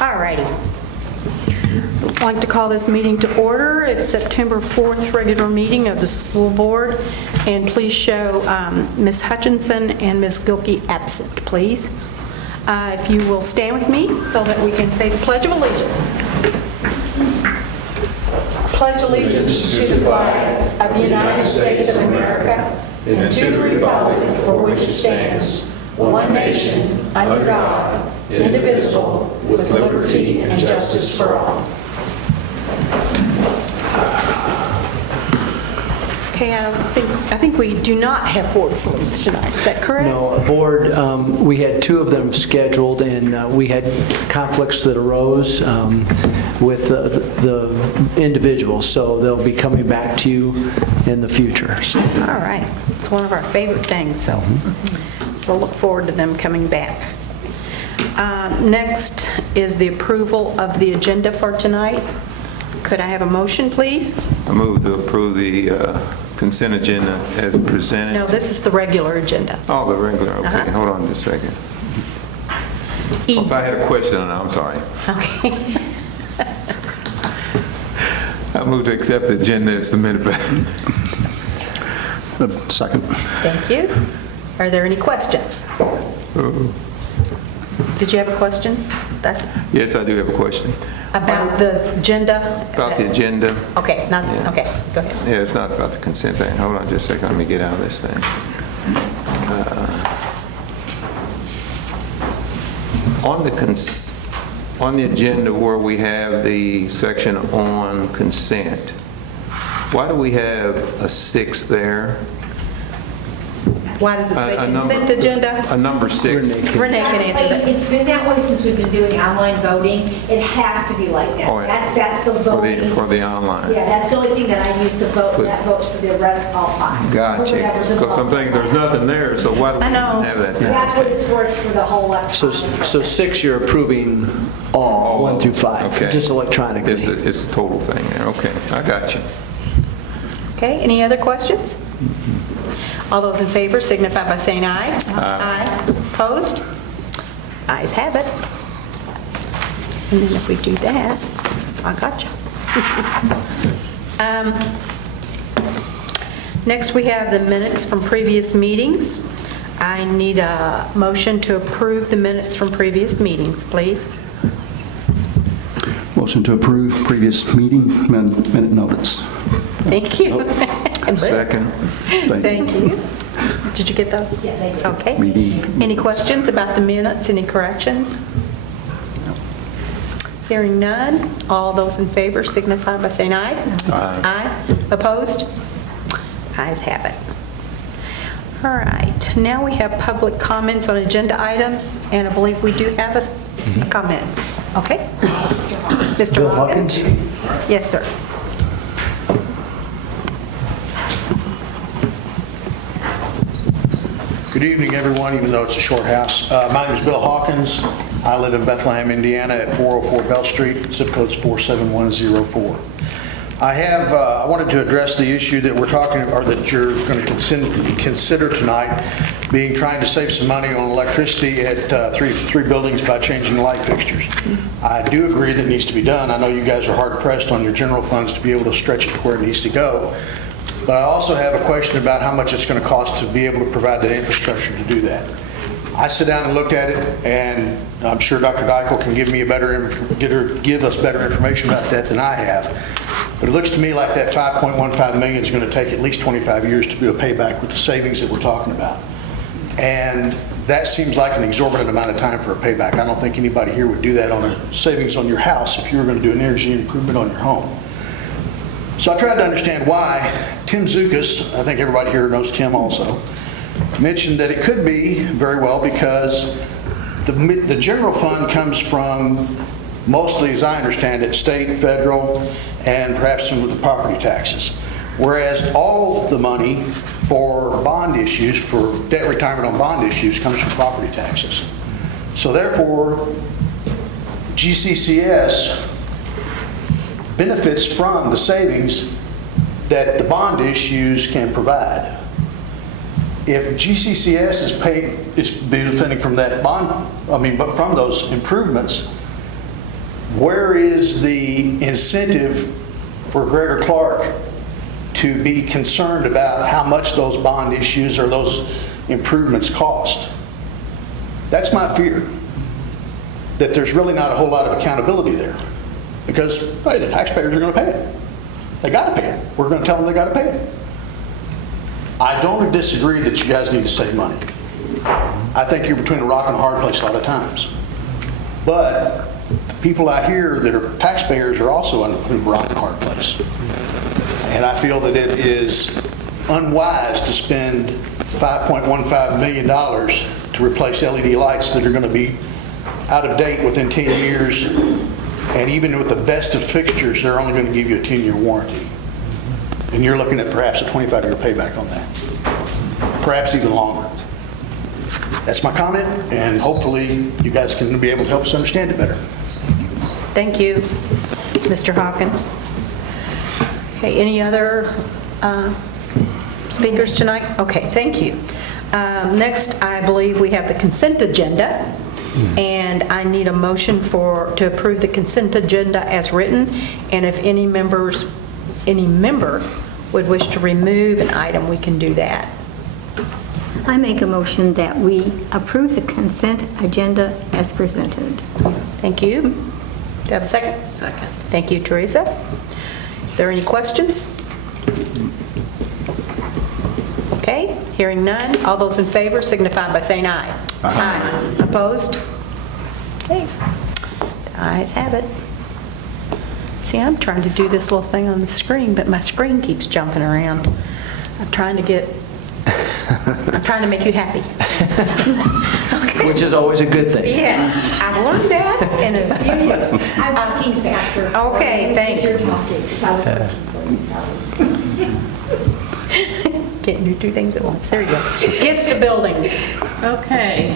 All righty. I'd like to call this meeting to order. It's September 4th regular meeting of the school board. And please show Ms. Hutchinson and Ms. Gilkey absent, please. If you will stand with me so that we can say the Pledge of Allegiance. Pledge allegiance to the flag of the United States of America and to the republic for which it stands, one nation, under God, indivisible, with liberty and justice for all. Okay, I think we do not have board salutes tonight. Is that correct? No, board, we had two of them scheduled, and we had conflicts that arose with the individuals, so they'll be coming back to you in the future. So. All right. It's one of our favorite things, so we'll look forward to them coming back. Next is the approval of the agenda for tonight. Could I have a motion, please? I move to approve the consent agenda as presented. No, this is the regular agenda. Oh, the regular, okay. Hold on just a second. I had a question on that, I'm sorry. Okay. I move to accept the agenda as submitted back. Second. Thank you. Are there any questions? Did you have a question, Doctor? Yes, I do have a question. About the agenda? About the agenda. Okay, not, Yeah. okay, go ahead. Yeah, it's not about the consent thing. Hold on just a second, let me get out of this thing. On the agenda where we have the section on consent, why do we have a 6 there? Why does it say A number- consent agenda? A number 6. Renee can answer that. It's been that way since we've been doing online voting. It has to be like that. Oh, yeah. That's the voting. For the online. Yeah, that's the only thing that I use to vote. That votes for the rest, all 5. Gotcha. Whatever's Because I'm involved. thinking there's nothing there, so why do we I know. have that there? That's what it's for. It's for the whole electronic. So 6, you're approving all, 1 through 5, Okay. just electronically. It's the total thing there, okay. I got you. Okay, any other questions? All those in favor signify by saying aye. Aye. Opposed? Ayes have it. And then if we do that, I got you. Next, we have the minutes from previous meetings. I need a motion to approve the minutes from previous meetings, please. Motion to approve previous meeting minute notes. Thank you. Second. Thank you. Did you get those? Yes, I did. Okay. Reading. Any questions about the minutes? Any corrections? Hearing none. All those in favor signify by saying aye. Aye. Aye. Opposed? Ayes have it. All right. Now we have public comments on agenda items, and I believe we do have a comment. Okay. Mr. Bill Hawkins? Hawkins? Yes, sir. Good evening, everyone, even though it's a short house. My name is Bill Hawkins. I live in Bethlehem, Indiana at 404 Bell Street, zip code's 47104. I wanted to address the issue that we're talking, or that you're going to consider tonight, being trying to save some money on electricity at three buildings by changing light fixtures. I do agree that it needs to be done. I know you guys are hard pressed on your general funds to be able to stretch it to where it needs to go. But I also have a question about how much it's going to cost to be able to provide that infrastructure to do that. I sit down and looked at it, and I'm sure Dr. Dykle can give us better information about that than I have. But it looks to me like that $5.15 million is going to take at least 25 years to do a payback with the savings that we're talking about. And that seems like an exorbitant amount of time for a payback. I don't think anybody here would do that on a savings on your house if you were going to do an energy improvement on your home. So I tried to understand why. Tim Zukas, I think everybody here knows Tim also, mentioned that it could be very well because the general fund comes from mostly, as I understand it, state, federal, and perhaps some of the property taxes. Whereas all the money for bond issues, for debt retirement on bond issues, comes from property taxes. So therefore, GCCS benefits from the savings that the bond issues can provide. If GCCS is benefiting from that bond, but from those improvements, where is the incentive for Gregor Clark to be concerned about how much those bond issues or those improvements cost? That's my fear, that there's really not a whole lot of accountability there. Because, hey, the taxpayers are going to pay it. They got to pay it. We're going to tell them they got to pay it. I don't disagree that you guys need to save money. I think you're between a rock and a hard place a lot of times. But the people out here that are taxpayers are also in a rock and a hard place. And I feel that it is unwise to spend $5.15 million to replace LED lights that are going to be out of date within 10 years. And even with the best of fixtures, they're only going to give you a 10-year warranty. And you're looking at perhaps a 25-year payback on that. Perhaps even longer. That's my comment, and hopefully you guys can be able to help us understand it better. Thank you, Mr. Hawkins. Okay, any other speakers tonight? Okay, thank you. Next, I believe we have the consent agenda, and I need a motion to approve the consent agenda as written, and if any member would wish to remove an item, we can do that. I make a motion that we approve the consent agenda as presented. Thank you. Do you have a second? Second. Thank you, Teresa. Are there any questions? Okay, hearing none. All those in favor signify by saying aye. Aye. Opposed? Okay. The ayes have it. See, I'm trying to do this little thing on the screen, but my screen keeps jumping around. I'm trying to make you happy. Okay. Which is always a good thing. Yes, I've learned that in a few years. I'm talking faster. Okay, thanks. You're talking, because I was looking for you, sorry. Can't do two things at once. There you go. Gifts to buildings. Okay,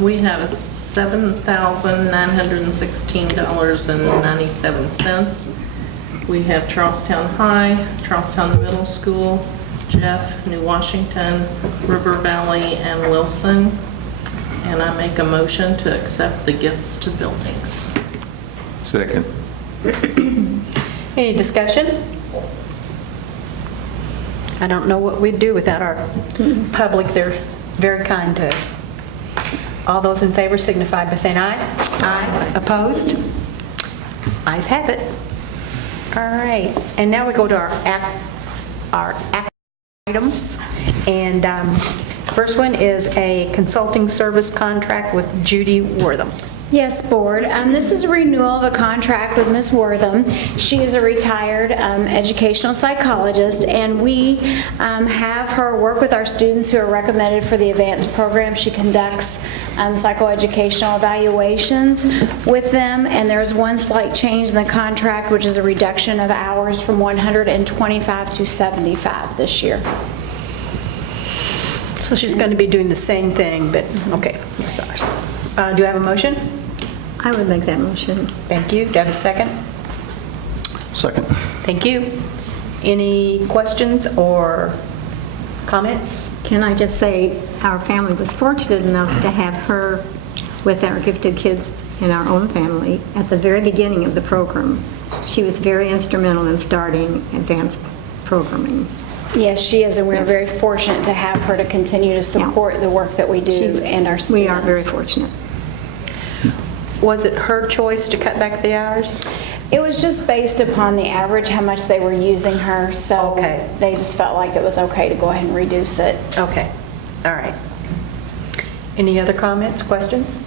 we have $7,916.97. We have Charlestown High, Charlestown Middle School, Jeff, New Washington, River Valley, and Wilson. And I make a motion to accept the gifts to buildings. Second. Any discussion? I don't know what we'd do without our public. They're very kind to us. All those in favor signify by saying aye. Aye. Opposed? Ayes have it. All right. And now we go to our act items. And first one is a consulting service contract with Judy Wortham. Yes, Board. This is a renewal of a contract with Ms. Wortham. She is a retired educational psychologist, and we have her work with our students who are recommended for the advanced program. She conducts psychoeducational evaluations with them, and there is one slight change in the contract, which is a reduction of hours from 125 to 75 this year. So she's going to be doing the same thing, but okay, that's ours. Do you have a motion? I would make that motion. Thank you. Do you have a second? Second. Thank you. Any questions or comments? Can I just say, our family was fortunate enough to have her with our gifted kids in our own family at the very beginning of the program. She was very instrumental in starting advanced programming. Yes, she is, and we're very fortunate to have her to continue to support the work that we do and our students. We are very fortunate. Was it her choice to cut back the hours? It was just based upon the average, how much they were using her, so Okay. they just felt like it was okay to go ahead and reduce it. Okay, all right. Any other comments, questions?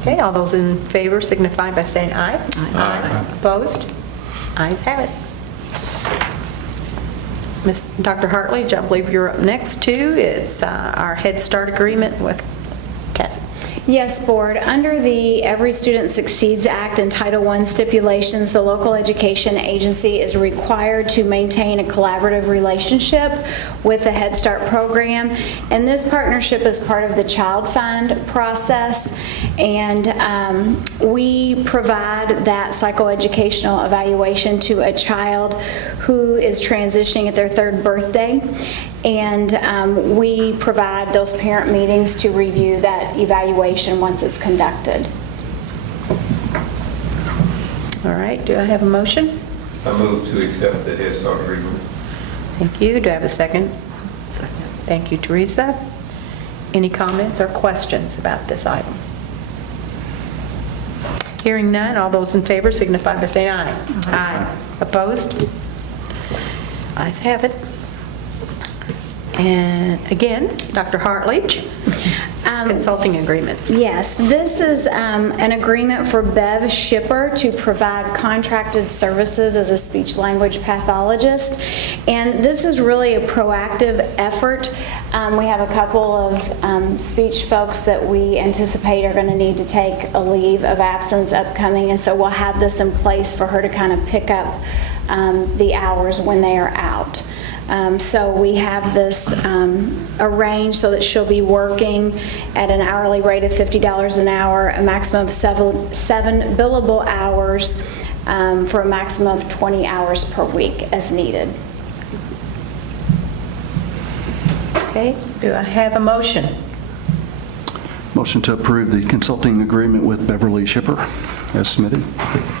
Okay, all those in favor signify by saying aye. Aye. Opposed? Ayes have it. Dr. Hartley, I believe you're up next too. It's our Head Start agreement with Cassie. Yes, Board. Under the Every Student Succeeds Act and Title I stipulations, the local education agency is required to maintain a collaborative relationship with the Head Start program. And this partnership is part of the Child Fund process. And we provide that psychoeducational evaluation to a child who is transitioning at their 3rd birthday. And we provide those parent meetings to review that evaluation once it's conducted. right, do I have a motion? I move to accept the Head Start agreement. Thank you. Do I have a second? Second. Thank you, Teresa. Any comments or questions about this item? Hearing none, all those in favor signify by saying aye. Aye. Opposed? Ayes have it. And again, Dr. Hartledge, consulting agreement. Yes, this is an agreement for Bev Shipper to provide contracted services as a speech-language pathologist. And this is really a proactive effort. We have a couple of speech folks that we anticipate are going to need to take a leave of absence upcoming, and so we'll have this in place for her to kind of pick up the hours when they are out. So we have this arranged so that she'll be working at an hourly rate of $50 an hour, a maximum of seven billable hours for a maximum of 20 hours per week as needed. Okay, do I have a motion? Motion to approve the consulting agreement with Beverly Shipper as submitted.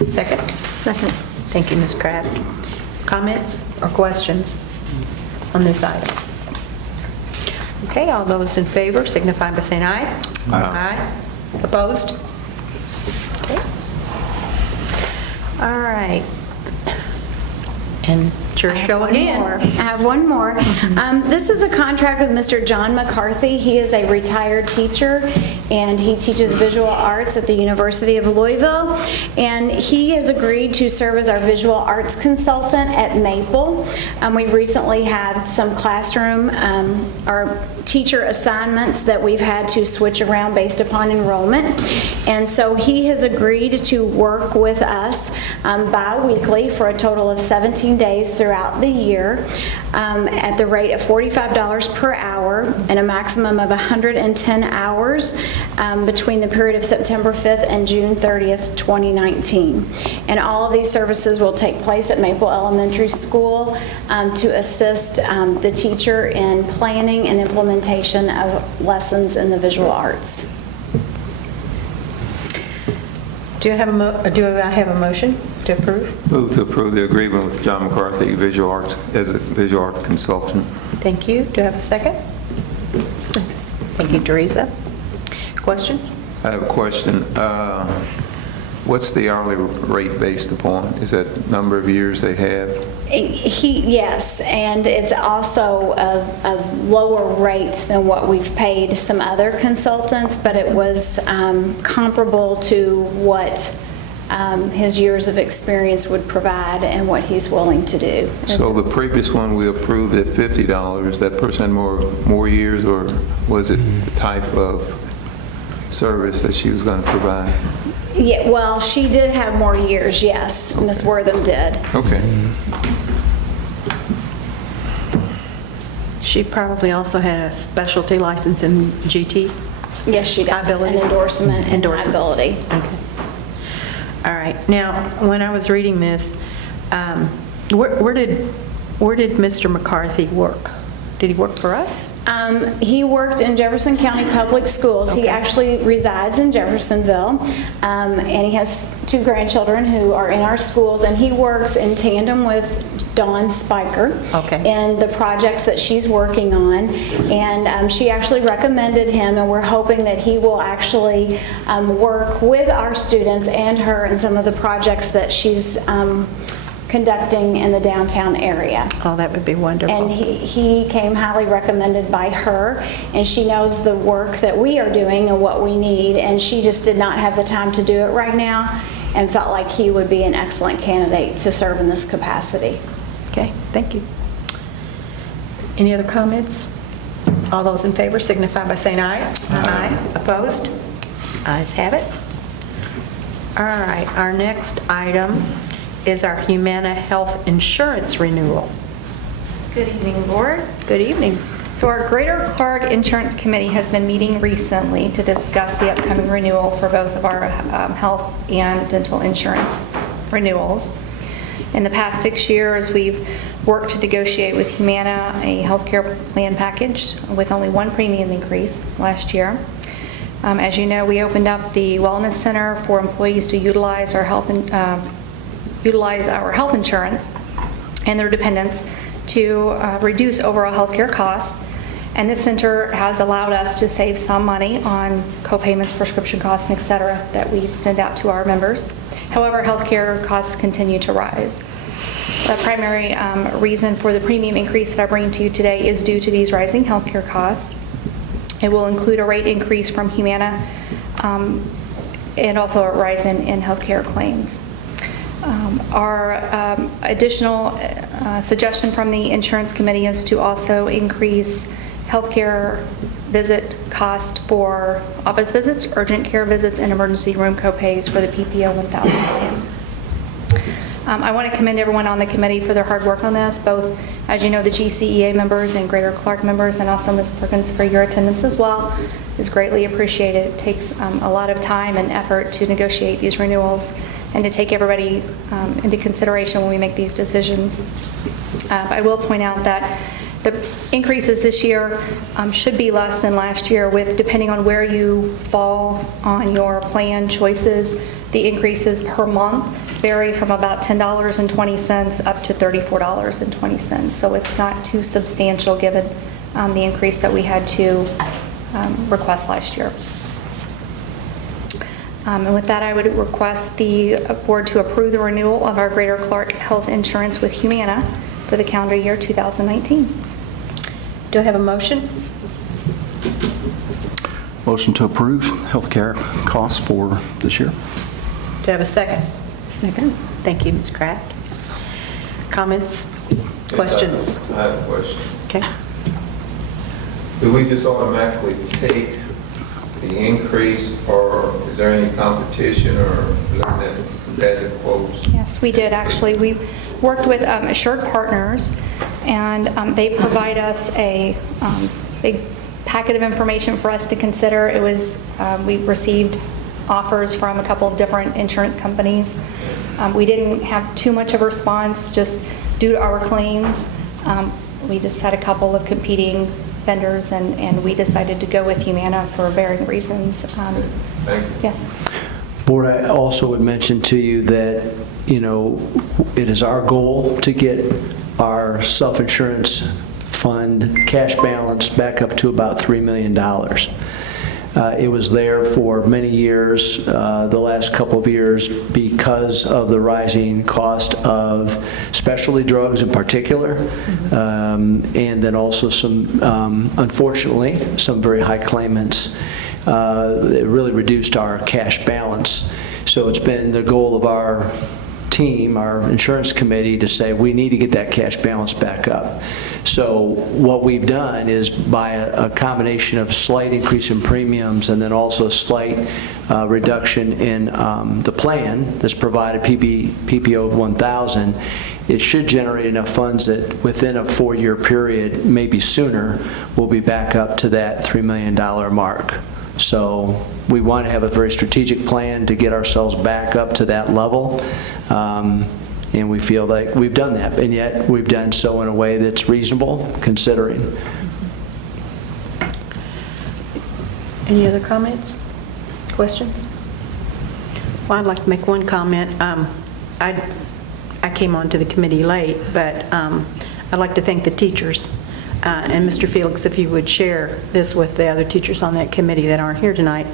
Second? Second. Thank you, Ms. Craft. Comments or questions on this item? Okay, all those in favor signify by saying aye. Aye. Opposed? Okay. All right. And it's your show again. I have one more. This is a contract with Mr. John McCarthy. He is a retired teacher, and he teaches visual arts at the University of Louisville. And he has agreed to serve as our visual arts consultant at Maple. We've recently had some classroom or teacher assignments that we've had to switch around based upon enrollment. And so he has agreed to work with us bi-weekly for a total of 17 days throughout the year at the rate of $45 per hour and a maximum of 110 hours between the period of September 5th and June 30th, 2019. And all of these services will take place at Maple Elementary School to assist the teacher in planning and implementation of lessons in the visual arts. Do I have a motion to approve? Move to approve the agreement with John McCarthy Visual Arts as a visual art consultant. Thank you. Do I have a second? Thank you, Teresa. Questions? I have a question. What's the hourly rate based upon? Is that number of years they have? Yes, and it's also a lower rate than what we've paid some other consultants, but it was comparable to what his years of experience would provide and what he's willing to do. So the previous one we approved at $50, that person had more years, or was it the type of service that she was going to provide? Yeah, well, she did have more years, yes. Ms. Wortham did. Okay. She probably also had a specialty license in GT? Yes, she does. Liability? An endorsement and Endorsement. liability. Okay. All right. Now, when I was reading this, where did Mr. McCarthy work? Did he work for us? He worked in Jefferson County Public Schools. Okay. He actually resides in Jeffersonville, and he has 2 grandchildren who are in our schools, and he works in tandem with Dawn Spiker Okay. and the projects that she's working on. And she actually recommended him, and we're hoping that he will actually work with our students and her in some of the projects that she's conducting in the downtown area. Oh, that would be wonderful. And he came highly recommended by her, and she knows the work that we are doing and what we need, and she just did not have the time to do it right now and felt like he would be an excellent candidate to serve in this capacity. Okay, thank you. Any other comments? All those in favor signify by saying aye. Aye. Opposed? Ayes have it. All right, our next item is our Humana Health Insurance renewal. Good evening, Board. Good evening. So our Greater Clark Insurance Committee has been meeting recently to discuss the upcoming renewal for both of our health and dental insurance renewals. In the past 6 years, we've worked to negotiate with Humana a healthcare plan package with only one premium increase last year. As you know, we opened up the Wellness Center for employees to utilize our health utilize our health insurance and their dependents to reduce overall healthcare costs. And this center has allowed us to save some money on co-payments, prescription costs, et cetera, that we extend out to our members. However, healthcare costs continue to rise. The primary reason for the premium increase that I bring to you today is due to these rising healthcare costs. It will include a rate increase from Humana and also a rise in healthcare claims. Our additional suggestion from the insurance committee is to also increase healthcare visit cost for office visits, urgent care visits, and emergency room copays for the PPO 1000 plan. I want to commend everyone on the committee for their hard work on this, both, as you know, the GCEA members and Greater Clark members, and also Ms. Perkins for your attendance as well. Is greatly appreciated. It takes a lot of time and effort to negotiate these renewals and to take everybody into consideration when we make these decisions. I will point out that the increases this year should be less than last year, with, depending on where you fall on your plan choices, the increases per month vary from about $10.20 up to $34.20. So it's not too substantial given the increase that we had to request last year. And with that, I would request the board to approve the renewal of our Greater Clark Health Insurance with Humana for the calendar year 2019. Do I have a motion? Motion to approve healthcare costs for this year. Do I have a second? Second. Thank you, Ms. Kraft. Comments? Questions? I have a question. Okay. Do we just automatically take the increase, or is there any competition or looking at competitive quotes? Yes, we did actually. We worked with Assured Partners, and they provide us a big packet of information for us to consider. It was, we received offers from a couple of different insurance companies. We didn't have too much of a response just due to our claims. We just had a couple of competing vendors, and we decided to go with Humana for varying reasons. Thank you. Yes. Board, I also would mention to you that, you know, it is our goal to get our self-insurance fund cash balance back up to about $3 million. It was there for many years, the last couple of years, because of the rising cost of specialty drugs in particular, and then also some, unfortunately, some very high claimants. It really reduced our cash balance. So it's been the goal of our team, our insurance committee, to say we need to get that cash balance back up. So what we've done is, by a combination of slight increase in premiums and then also a slight reduction in the plan that's provided, PPO of 1,000, it should generate enough funds that within a 4-year period, maybe sooner, we'll be back up to that $3 million mark. So we want to have a very strategic plan to get ourselves back up to that level, and we feel like we've done that, and yet we've done so in a way that's reasonable, considering. Any other comments? Questions? Well, I'd like to make one comment. I came onto the committee late, but I'd like to thank the teachers. And Mr. Felix, if you would share this with the other teachers on that committee that aren't here tonight.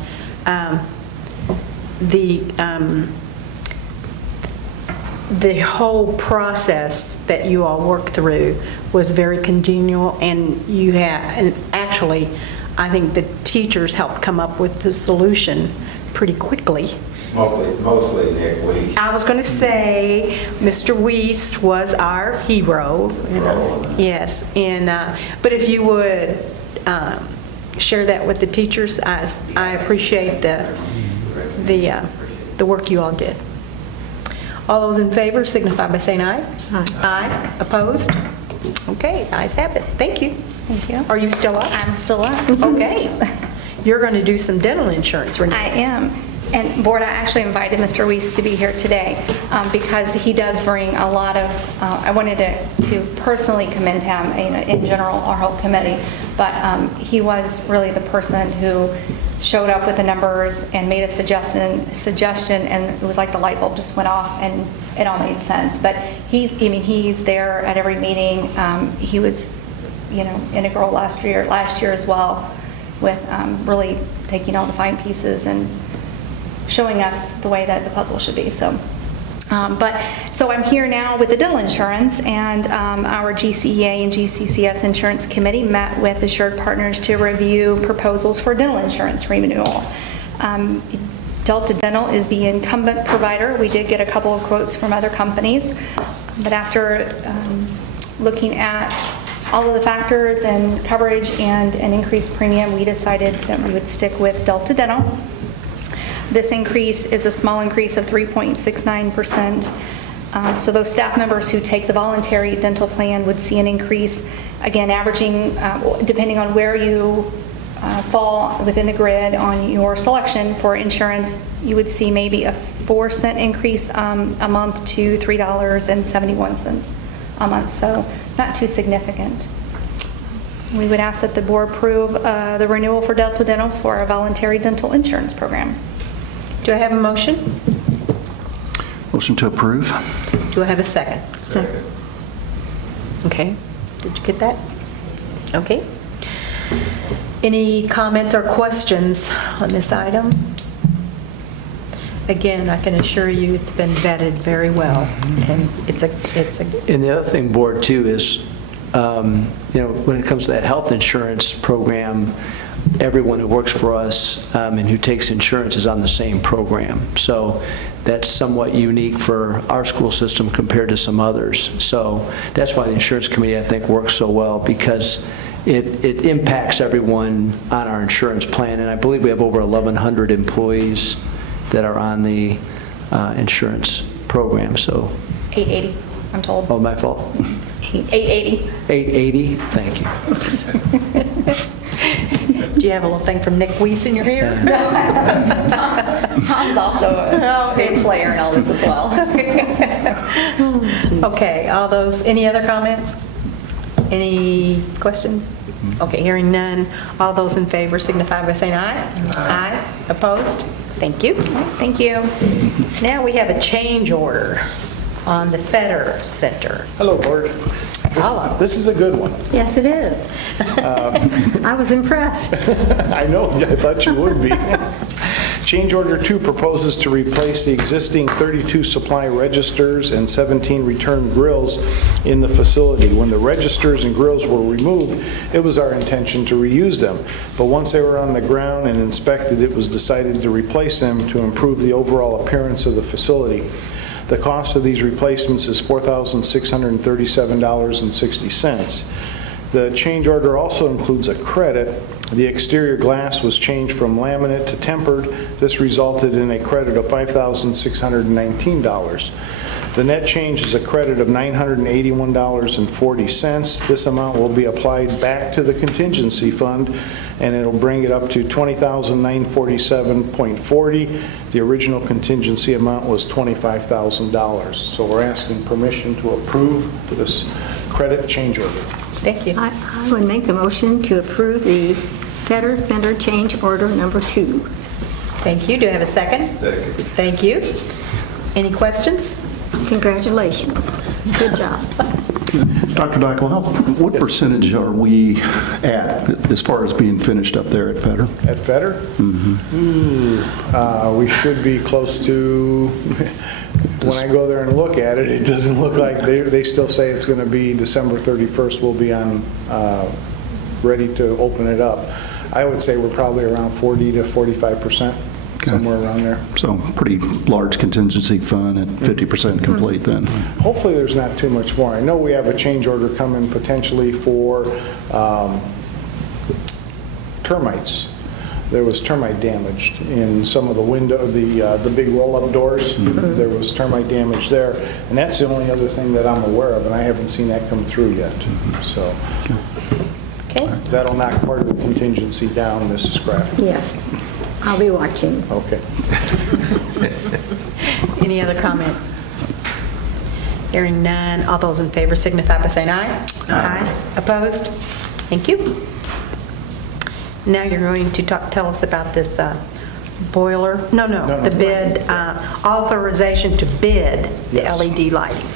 The whole process that you all worked through was very congenial, and actually, I think the teachers helped come up with the solution pretty quickly. Mostly Nick Weiss. I was going to say, Mr. Weiss was our hero. Yes, and but if you would share that with the teachers, I appreciate the work you all did. All those in favor signify by saying aye. Aye. Aye. Opposed? Okay, ayes have it. Thank you. Thank you. Are you still up? I'm still up. Okay. You're going to do some dental insurance renewals. I am. And Board, I actually invited Mr. Weiss to be here today because he does bring a lot of, I wanted to personally commend him, in general, our whole committee, but he was really the person who showed up with the numbers and made a suggestion, and it was like the light bulb just went off and it all made sense. But he's there at every meeting. He was, integral last year as well, with really taking all the fine pieces and showing us the way that the puzzle should be. So I'm here now with the dental insurance, and our GCEA and GCCS insurance committee met with Assured Partners to review proposals for dental insurance renewal. Delta Dental is the incumbent provider. We did get a couple of quotes from other companies, but after looking at all of the factors and coverage and an increased premium, we decided that we would stick with Delta Dental. This increase is a small increase of 3.69%. So those staff members who take the voluntary dental plan would see an increase, again, averaging, depending on where you fall within the grid on your selection for insurance, you would see maybe a 4-cent increase a month to $3.71 a month. So not too significant. We would ask that the board approve the renewal for Delta Dental for a voluntary dental insurance program. Do I have a motion? Motion to approve. Do I have a second? Second. Okay, did you get that? Okay. Any comments or questions on this item? Again, I can assure you it's been vetted very well, and it's a. And the other thing, Board, too, is, when it comes to that health insurance program, everyone who works for us and who takes insurance is on the same program. So that's somewhat unique for our school system compared to some others. So that's why the insurance committee, I think, works so well, because it impacts everyone on our insurance plan. And I believe we have over 1,100 employees that are on the insurance program. So 880, I'm told. Oh, my fault. 880. 880, thank you. Do you have a little thing from Nick Weiss in your ear? Tom's also a big player in all this as well. Okay, any other comments? Any questions? Okay, hearing none. All those in favor signify by saying aye. Aye. Opposed? Thank you. Thank you. Now we have a change order on the Fetter Center. Hello, Board. This is a good one. Yes, it is. I was impressed. I know, I thought you would be. Change Order 2 proposes to replace the existing 32 supply registers and 17 return grills in the facility. When the registers and grills were removed, it was our intention to reuse them. But once they were on the ground and inspected, it was decided to replace them to improve the overall appearance of the facility. The cost of these replacements is $4,637.60. The change order also includes a credit. The exterior glass was changed from laminate to tempered. This resulted in a credit of $5,619. The net change is a credit of $981.40. This amount will be applied back to the contingency fund, and it'll bring it up to $20,947.40. The original contingency amount was $25,000. So we're asking permission to approve this credit change order. Thank you. I would make the motion to approve the Fetter Center change order number 2. Thank you. Do I have a second? Second. Thank you. Any questions? Congratulations. Good job. Dr. Dykel, what percentage are we at as far as being finished up there at Fetter? At Fetter? We should be close to, when I go there and look at it, it doesn't look like, they still say it's going to be December 31st, we'll be on, ready to open it up. I would say we're probably around 40 to 45%, somewhere around there. So pretty large contingency fund at 50% complete then. Hopefully there's not too much more. I know we have a change order coming potentially for termites. There was termite damage in some of the window, the big roll-up doors. There was termite damage there, and that's the only other thing that I'm aware of, and I haven't seen that come through yet. So Okay. that'll knock part of the contingency down, Mrs. Kraft. Yes. I'll be watching. Okay. Any other comments? Hearing none, all those in favor signify by saying aye. Aye. Opposed? Thank you. Now you're going to tell us about this boiler, the bid, authorization to bid the Yes. LED lighting.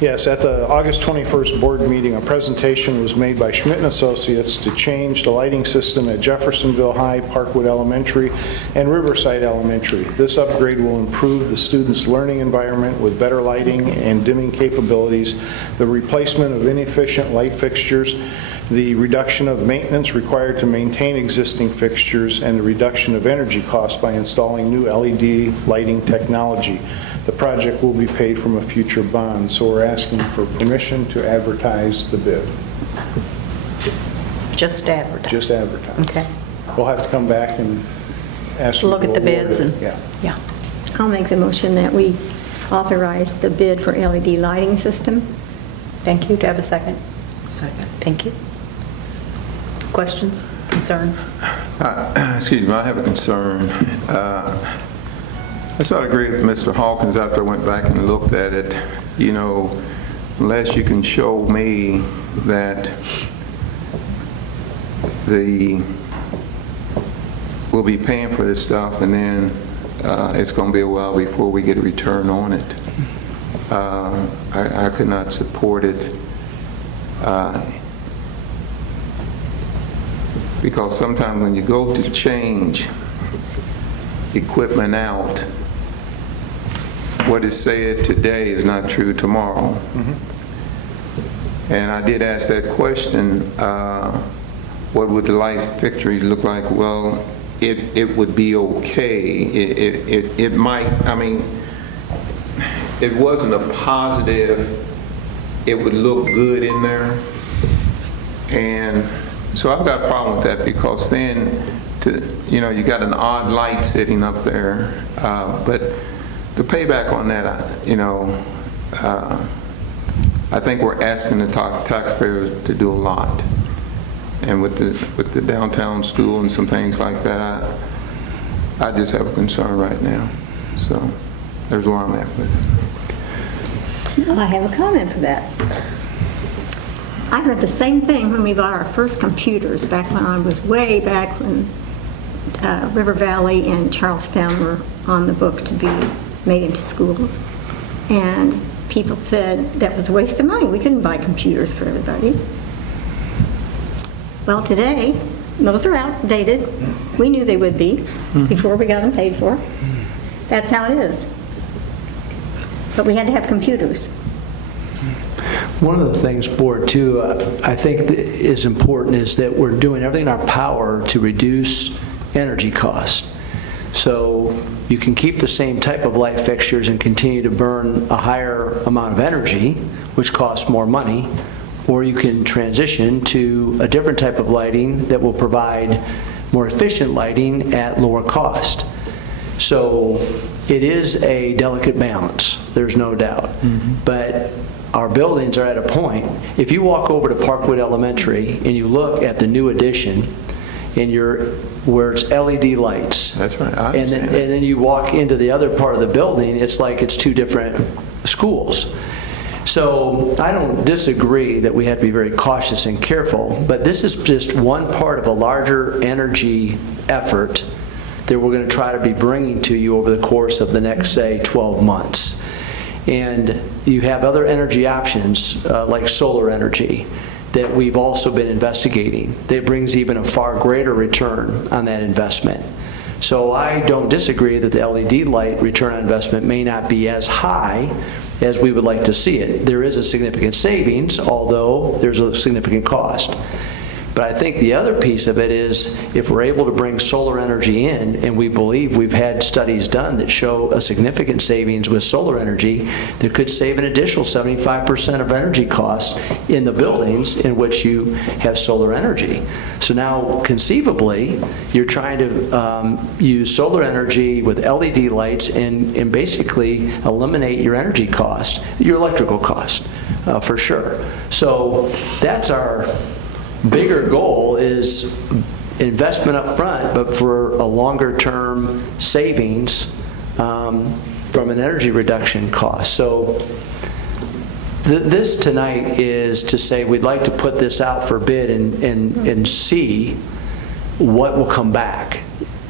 Yes, at the August 21st board meeting, a presentation was made by Schmidt & Associates to change the lighting system at Jeffersonville High, Parkwood Elementary, and Riverside Elementary. This upgrade will improve the students' learning environment with better lighting and dimming capabilities, the replacement of inefficient light fixtures, the reduction of maintenance required to maintain existing fixtures, and the reduction of energy costs by installing new LED lighting technology. The project will be paid from a future bond, so we're asking for permission to advertise the bid. Just advertise. Just advertise. Okay. We'll have to come back and ask you to Look at the award bids it. and, Yeah. yeah. I'll make the motion that we authorize the bid for LED lighting system. Thank you. Do I have a second? Second. Thank you. Questions, concerns? Excuse me, I have a concern. I sort of agree with Mr. Hawkins after I went back and looked at it. You know, unless you can show me that we'll be paying for this stuff and then it's going to be a while before we get a return on it, I could not support it. Because sometimes when you go to change equipment out, what is said today is not true tomorrow. And I did ask that question, what would the light fixtures look like? Well, it would be okay. It might, I mean, it wasn't a positive, it would look good in there. And so I've got a problem with that because then, you got an odd light sitting up there. But the payback on that, I think we're asking the taxpayers to do a lot. And with the downtown school and some things like that, I just have a concern right now. So there's where I'm at with it. I have a comment for that. I heard the same thing when we bought our first computers back when I was way back when River Valley and Charlestown were on the book to be made into schools. And people said that was a waste of money. We couldn't buy computers for everybody. Well, today, those are outdated. We knew they would be before we got them paid for. That's how it is. But we had to have computers. One of the things, Board, too, I think that is important is that we're doing everything in our power to reduce energy costs. So you can keep the same type of light fixtures and continue to burn a higher amount of energy, which costs more money, or you can transition to a different type of lighting that will provide more efficient lighting at lower cost. So it is a delicate balance, there's no doubt. But our buildings are at a point, if you walk over to Parkwood Elementary and you look at the new addition, and where it's LED lights. That's right, I And understand. then you walk into the other part of the building, it's like it's two different schools. So I don't disagree that we have to be very cautious and careful, but this is just one part of a larger energy effort that we're going to try to be bringing to you over the course of the next, say, 12 months. And you have other energy options like solar energy that we've also been investigating that brings even a far greater return on that investment. So I don't disagree that the LED light return on investment may not be as high as we would like to see it. There is a significant savings, although there's a significant cost. But I think the other piece of it is if we're able to bring solar energy in, and we believe we've had studies done that show a significant savings with solar energy, that could save an additional 75% of energy costs in the buildings in which you have solar energy. So now conceivably, you're trying to use solar energy with LED lights and basically eliminate your energy cost, your electrical cost, for sure. So that's our bigger goal is investment up front, but for a longer-term savings from an energy reduction cost. So this tonight is to say we'd like to put this out for bid and see what will come back.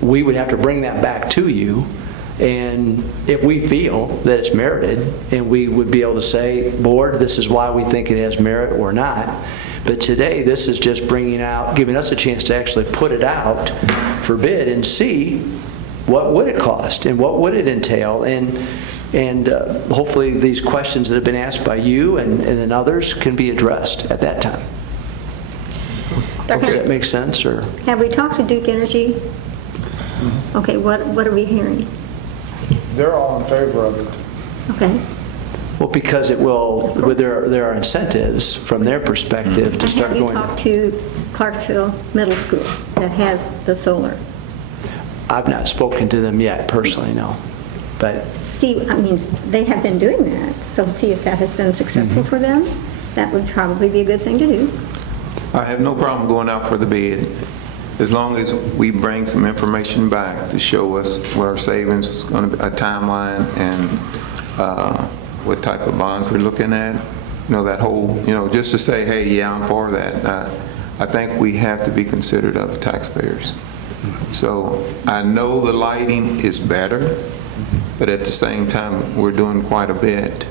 We would have to bring that back to you, and if we feel that it's merited, and we would be able to say, board, this is why we think it has merit or not. But today, this is just giving us a chance to actually put it out for bid and see what would it cost and what would it entail, and hopefully these questions that have been asked by you and then others can be addressed at that time. Does that make sense? Or Have we talked to Duke Energy? Okay, what are we hearing? They're all in favor of it. Okay. well, because there are incentives from their perspective to start Have you going. talked to Clarksville Middle School that has the solar? I've not spoken to them yet personally, no, but. See, I mean, they have been doing that, so see if that has been successful for them. That would probably be a good thing to do. I have no problem going out for the bid, as long as we bring some information back to show us what our savings is going to be, a timeline, and what type of bonds we're looking at. That whole, just to say, hey, yeah, I'm for that. I think we have to be considerate of taxpayers. So I know the lighting is better, but at the same time, we're doing quite a bit.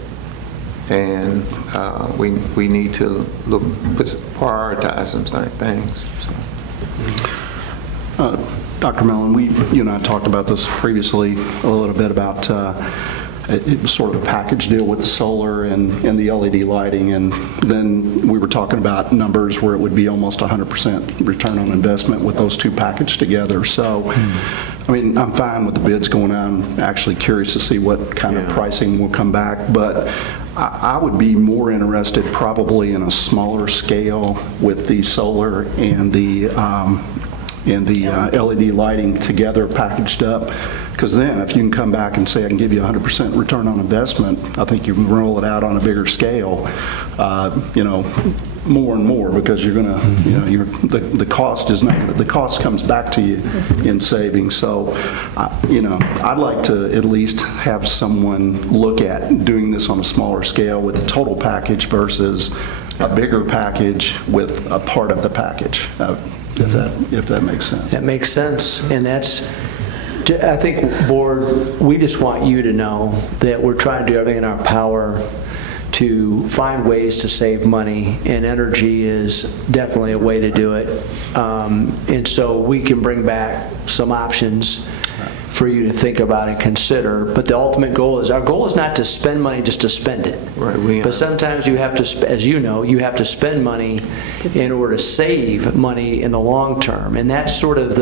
And we need to prioritize some things. Dr. Mellon, you and I talked about this previously a little bit about it was sort of a package deal with the solar and the LED lighting, and then we were talking about numbers where it would be almost 100% return on investment with those two packaged together. So, I mean, I'm fine with the bids going on. I'm actually curious to see what kind of pricing will come back, but I would be more interested probably in a smaller scale with the solar and the LED lighting together packaged up, because then if you can come back and say I can give you 100% return on investment, I think you can roll it out on a bigger scale, more and more, because you're going to, the cost is not, the cost comes back to you in savings. So, I'd like to at least have someone look at doing this on a smaller scale with the total package versus a bigger package with a part of the package. If that makes sense. That makes sense, and I think, board, we just want you to know that we're trying to do everything in our power to find ways to save money, and energy is definitely a way to do it. And so we can bring back some options for you to think about and consider, but the ultimate goal is, our goal is not to spend money just to spend it. Right. But sometimes you have to, as you know, you have to spend money in order to save money in the long term, and that's sort of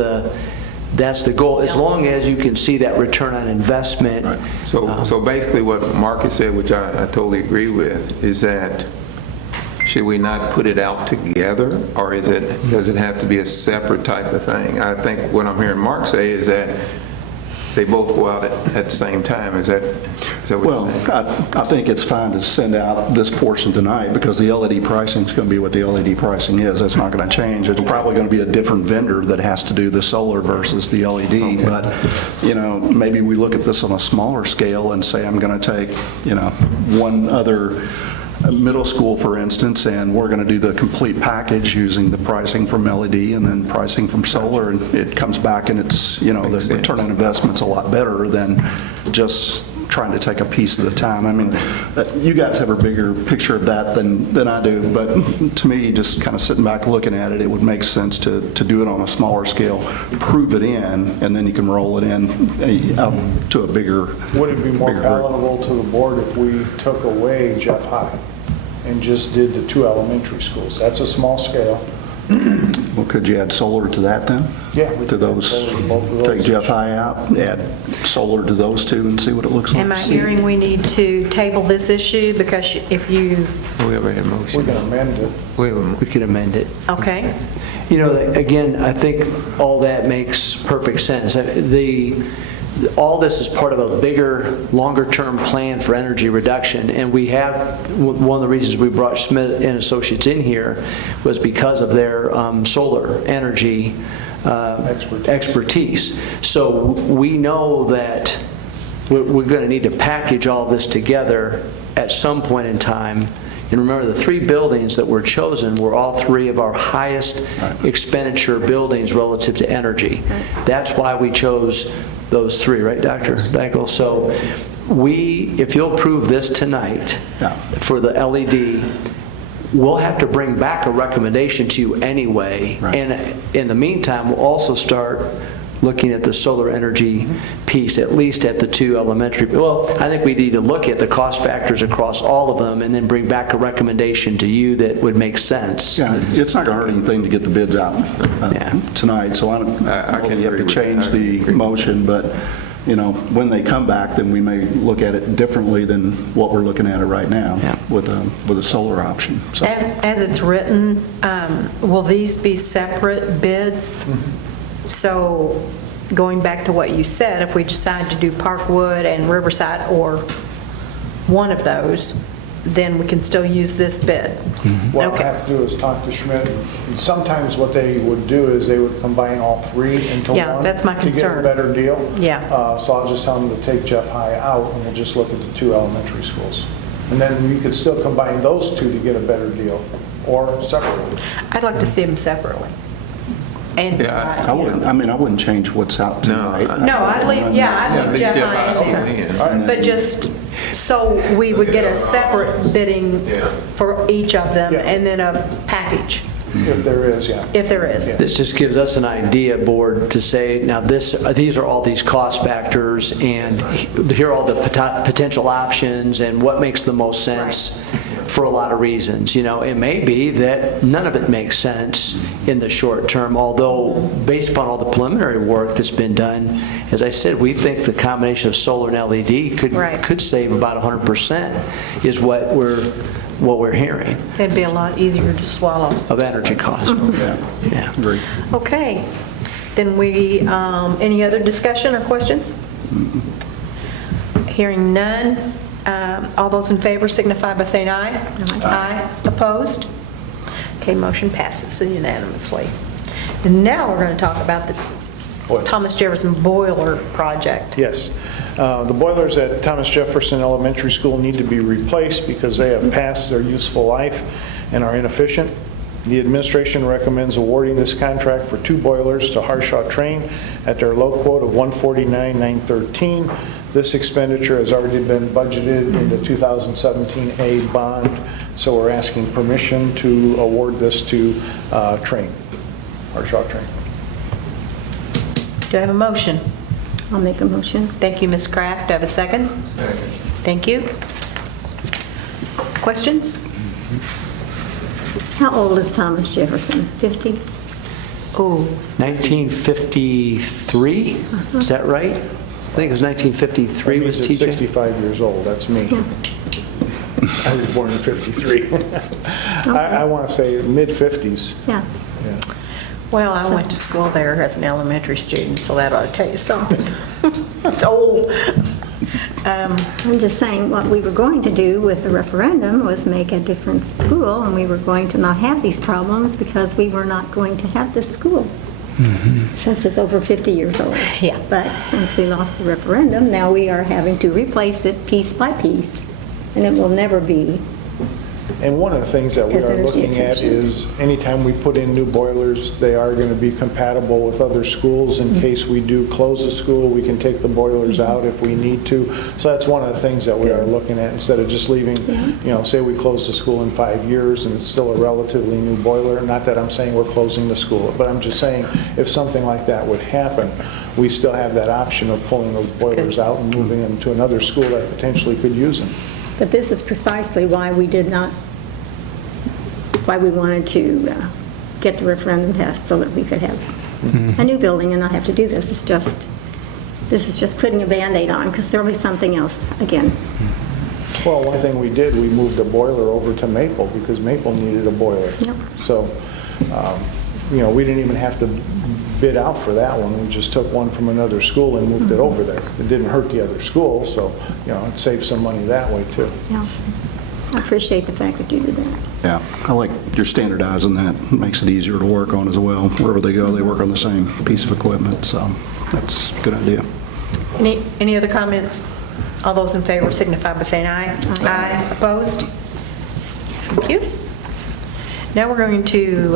that's the goal, as long as you can see that return on investment. Right. So basically what Mark has said, which I totally agree with, is that should we not put it out together, or does it have to be a separate type of thing? I think what I'm hearing Mark say is that they both go out at the same time. Is that what Well, you're saying? I think it's fine to send out this portion tonight, because the LED pricing is going to be what the LED pricing is. That's not going to change. It's probably going to be a different vendor that has to do the solar versus the LED. Okay. But, maybe we look at this on a smaller scale and say, I'm going to take, one other middle school, for instance, and we're going to do the complete package using the pricing from LED and then pricing from solar, and it comes back and it's, the return on investment's a lot better than just trying to take a piece at a time. I mean, you guys have a bigger picture of that than I do, but to me, just kind of sitting back looking at it, it would make sense to do it on a smaller scale, prove it in, and then you can roll it in out to a bigger. Would it be more bigger group. palatable to the board if we took away Jeff High and just did the 2 elementary schools? That's a small scale. Well, could you add solar to that then? Yeah, we To could add those, solar to both of those. take Jeff High out, add solar to those two and see what it looks like. Am I hearing we need to table this issue, because if you, We already had a motion. We can amend it. We could amend it. okay, Again, I think all that makes perfect sense. All this is part of a bigger, longer-term plan for energy reduction, and we have, one of the reasons we brought Schmidt and Associates in here was because of their solar energy expertise. So we know that we're going to need to package all this together at some point in time. And remember, the 3 buildings that were chosen were all 3 of our highest expenditure buildings relative to energy. That's why we chose those 3, right, Dr. Daigle? So if you'll approve this tonight for the LED, we'll have to bring back a recommendation to you anyway. And in the meantime, we'll also start looking at the solar energy piece, at least at the 2 elementary. Well, I think we need to look at the cost factors across all of them and then bring back a recommendation to you that would make sense. Yeah, it's not going to hurt anything to get the bids out tonight, so I don't know if you have to change the motion, but, you know, when they come back, then we may look at it differently than what we're looking at it right now with a solar option. So. As it's written, will these be separate bids? So going back to what you said, if we decide to do Parkwood and Riverside or one of those, then we can still use this bid. What I have to do is talk to Schmidt. And sometimes what they would do is they would combine all 3 into one. Yeah, that's my To get concern. a better deal. Yeah. So I'll just tell them to take Jeff High out, and we'll just look at the 2 elementary schools. And then we could still combine those 2 to get a better deal, or separately. I'd like to see them separately. And I wouldn't change what's out tonight. I'd leave Jeff High in there. But just so we would get a separate bidding for each of them and then a package. If there is, If there is. This just gives us an idea, board, to say, now these are all these cost factors, and here are all the potential options, and what makes the most sense for a lot of reasons. You know, it may be that none of it makes sense in the short term, although based upon all the preliminary work that's been done, as I said, we think the combination of solar and LED could save about 100%, is what we're hearing. It'd be a lot easier to swallow. Of energy costs. Yeah. Agree. Okay. Then any other discussion or questions? Hearing none. All those in favor signify by saying aye. Aye. Opposed? Okay, motion passes unanimously. And now we're going to talk about the Thomas Jefferson Boiler Project. Yes. The boilers at Thomas Jefferson Elementary School need to be replaced because they have passed their useful life and are inefficient. The administration recommends awarding this contract for 2 boilers to Harshaw Train at their low quote of $149,913. This expenditure has already been budgeted in the 2017 bond, so we're asking permission to award this to Harshaw Train. Do I have a motion? I'll make a motion. Thank you, Ms. Kraft. Do I have a second? Second. Thank you. Questions? How old is Thomas Jefferson? 50? Oh, 1953, is that right? I think it was 1953 That was means it's TJ? 65 years old, that's me. I was born in 53. I want to say mid-50s. Yeah. well, I went to school there as an elementary student, so that ought to tell you something. It's old. I'm just saying, what we were going to do with the referendum was make a different school, and we were going to not have these problems because we were not going to have this school. Since it's over 50 years old. Yeah. But since we lost the referendum, now we are having to replace it piece by piece, and it will never be. And one of the things that we Because are energy looking at efficient. is anytime we put in new boilers, they are going to be compatible with other schools. In case we do close the school, we can take the boilers out if we need to. So that's one of the things that we are looking at, instead of just leaving, say we close the school in 5 years and it's still a relatively new boiler. Not that I'm saying we're closing the school, but I'm just saying if something like that would happen, we still have that option of pulling those boilers out and moving them to another school that potentially could use them. But this is precisely why we wanted to get the referendum passed, so that we could have a new building and not have to do this. This is just putting a Band-Aid on, because there'll be something else again. Well, one thing we did, we moved a boiler over to Maple because Maple needed a boiler. Yep. So, we didn't even have to bid out for that one. We just took one from another school and moved it over there. It didn't hurt the other school, so, it saved some money that way too. Yeah. I appreciate the fact that you do that. Yeah, I like you're standardizing that. It makes it easier to work on as well. Wherever they go, they work on the same piece of equipment, so that's a good idea. Any other comments? All those in favor signify by saying aye. Aye. Opposed? Thank you. Now we're going to,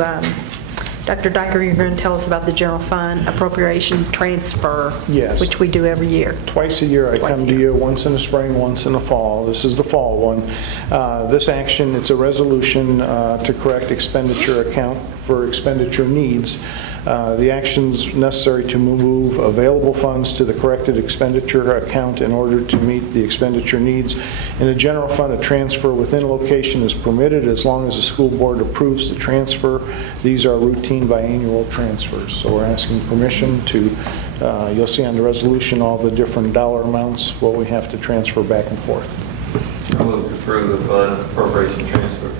Dr. Diker, you're going to tell us about the general fund appropriation transfer. Yes. Which we do every year. Twice a year, I Twice come a to year. you, once in the spring, once in the fall. This is the fall one. This action, it's a resolution to correct expenditure account for expenditure needs. The actions necessary to move available funds to the corrected expenditure account in order to meet the expenditure needs. In the general fund, a transfer within location is permitted as long as the school board approves the transfer. These are routine biannual transfers. So we're asking permission to, you'll see on the resolution all the different dollar amounts, what we have to transfer back and forth. I move to approve the fund appropriation transfer.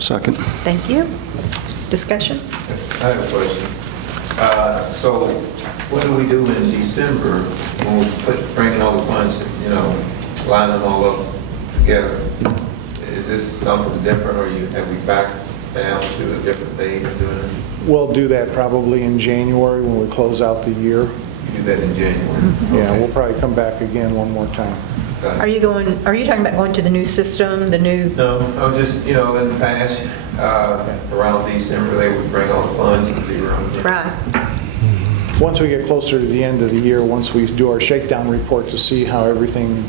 Second. Thank you. Discussion? I have a question. So what do we do in December when we bringing all the funds, line them all up together? Is this something different, or have we back down to a different date of doing it? We'll do that probably in January when we close out the year. You do that in January? Yeah, Okay. we'll probably come back again one more time. Got it. Are you talking about going to the new system, the new? No, I'm just, in the past, around December, they would bring all the funds and zero. Right. Once we get closer to the end of the year, once we do our shakedown report to see how everything,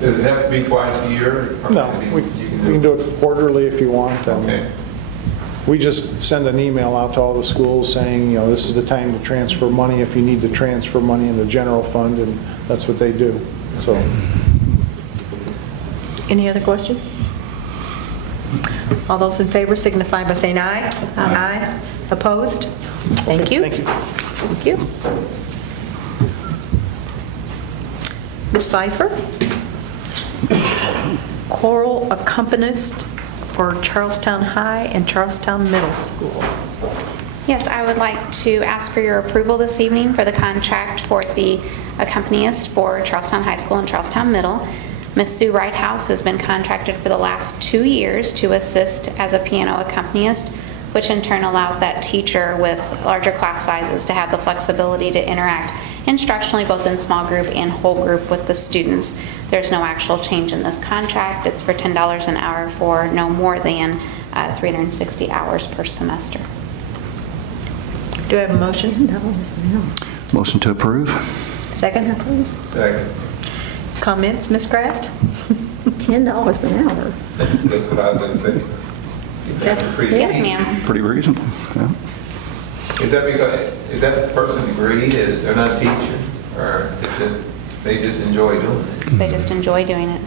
Does it have to be twice a year? Or no, can it be- we you can do it quarterly if you want. and Okay. We just send an email out to all the schools saying, this is the time to transfer money if you need to transfer money in the general fund, and that's what they do. So, Any other questions? All those in favor signify by saying aye. Aye. Opposed? Thank you. thank you. Thank you. Ms. Pfeiffer? Choral accompanist for Charlestown High and Charlestown Middle School. Yes, I would like to ask for your approval this evening for the contract for the accompanist for Charlestown High School and Charlestown Middle. Miss Sue Wrighthouse has been contracted for the last 2 years to assist as a piano accompanist, which in turn allows that teacher with larger class sizes to have the flexibility to interact instructionally both in small group and whole group with the students. There's no actual change in this contract. It's for $10 an hour for no more than 360 hours per semester. Do I have a motion? Motion to approve? Second? Second. Comments, Ms. Kraft? $10 an hour. That's what I was going to say. That's pretty Yes, cheap. ma'am. Pretty reasonable, yeah. Is that person agreed, they're not a teacher, or they just enjoy doing it? They just enjoy doing it.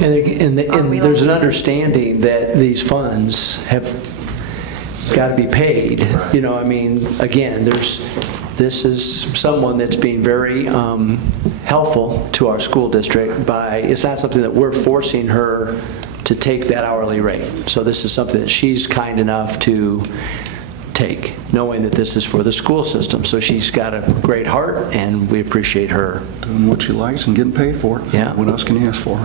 And there's an understanding that these funds have got to be paid. Again, this is someone that's being very helpful to our school district it's not something that we're forcing her to take that hourly rate. So this is something that she's kind enough to take, knowing that this is for the school system. So she's got a great heart, and we appreciate her. Doing what she likes and getting paid for it. Yeah. What else can you ask for?